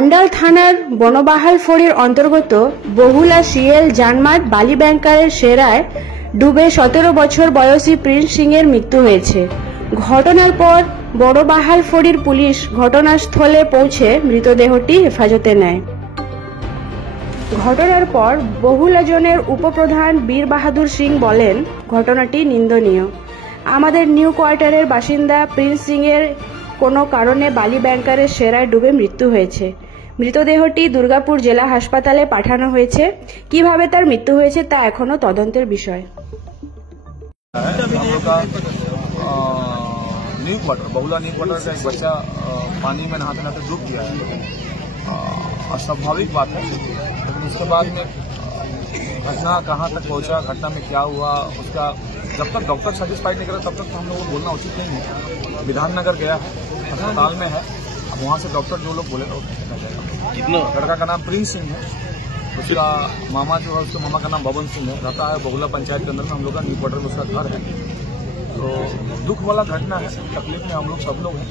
অন্ডাল থানার বনবাহাল ফড়ির অন্তর্গত বহুলা সিএল জানমাট বালি ব্যাংকারের সেরায় ডুবে 17 বছর বয়সী প্রিন্স সিং এর মৃত্যু হয়েছে। ঘটনার পর বড়বাহাল ফড়ির পুলিশ ঘটনাস্থলে পৌঁছে মৃতদেহটি হেফাজতে নেয়। ঘটনার পর বহুলাজনের উপপ্রধান বীর বাহাদুর সিং বলেন, ঘটনাটি নিন্দনীয়। আমাদের নিউ কোয়ার্টারের বাসিন্দা প্রিন্স সিং এর কোনো কারণে বালি ব্যাংকারের সেরায় ডুবে মৃত্যু হয়েছে। মৃতদেহটি দুর্গাপুর জেলা হাসপাতালে পাঠানো হয়েছে। কিভাবে তার মৃত্যু হয়েছে তা এখনো তদন্তের বিষয়। न्यू क्वार्टर बहुला न्यू क्वार्टर का एक बच्चा पानी में नहाते नहाते डूब गया है। अस्वाभाविक बात है, लेकिन उसके बाद में घटना कहाँ तक पहुंचा, घटना में क्या हुआ, उसका जब तक डॉक्टर सेटिस्फाइड नहीं करे तब तक हम लोग को बोलना उचित नहीं है। विधाननगर गया है, अस्पताल में है, अब वहाँ से डॉक्टर जो लोग बोले कितना। लड़का का नाम प्रिंस सिंह है, उसका मामा जो है उसके मामा का नाम बबन सिंह है, रहता है बहुला पंचायत के अंदर में। हम लोग का न्यू क्वार्टर में उसका घर है। तो दुख वाला घटना है, तकलीफ में हम लोग सब लोग हैं,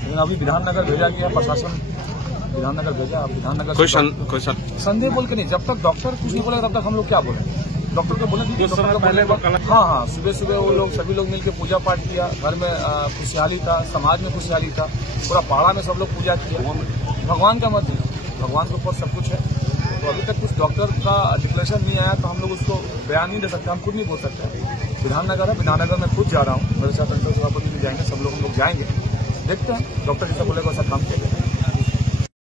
लेकिन अभी विधाननगर भेजा गया, प्रशासन विधाननगर भेजा। विधाननगर कोई संदेह बोल के नहीं, जब तक डॉक्टर कुछ नहीं बोलेगा तब तक हम लोग क्या बोले। डॉक्टर को बोले हाँ, सुबह सुबह वो लोग सभी लोग मिलकर पूजा पाठ किया, घर में खुशहाली था, समाज में खुशहाली था, पूरा पाड़ा में सब लोग पूजा किया। भगवान का मत है, भगवान के ऊपर सब कुछ है। तो अभी तक कुछ डॉक्टर का डिक्लेरेशन नहीं आया, तो हम लोग उसको बयान नहीं दे सकते, हम खुद नहीं बोल सकते। विधाननगर है, विधाननगर में खुद जा रहा हूँ, मेरे साथ अंतर सभापति भी जाएंगे, सब लोग हम लोग जाएंगे, देखते हैं डॉक्टर जैसा बोलेगा वैसा काम करेंगे।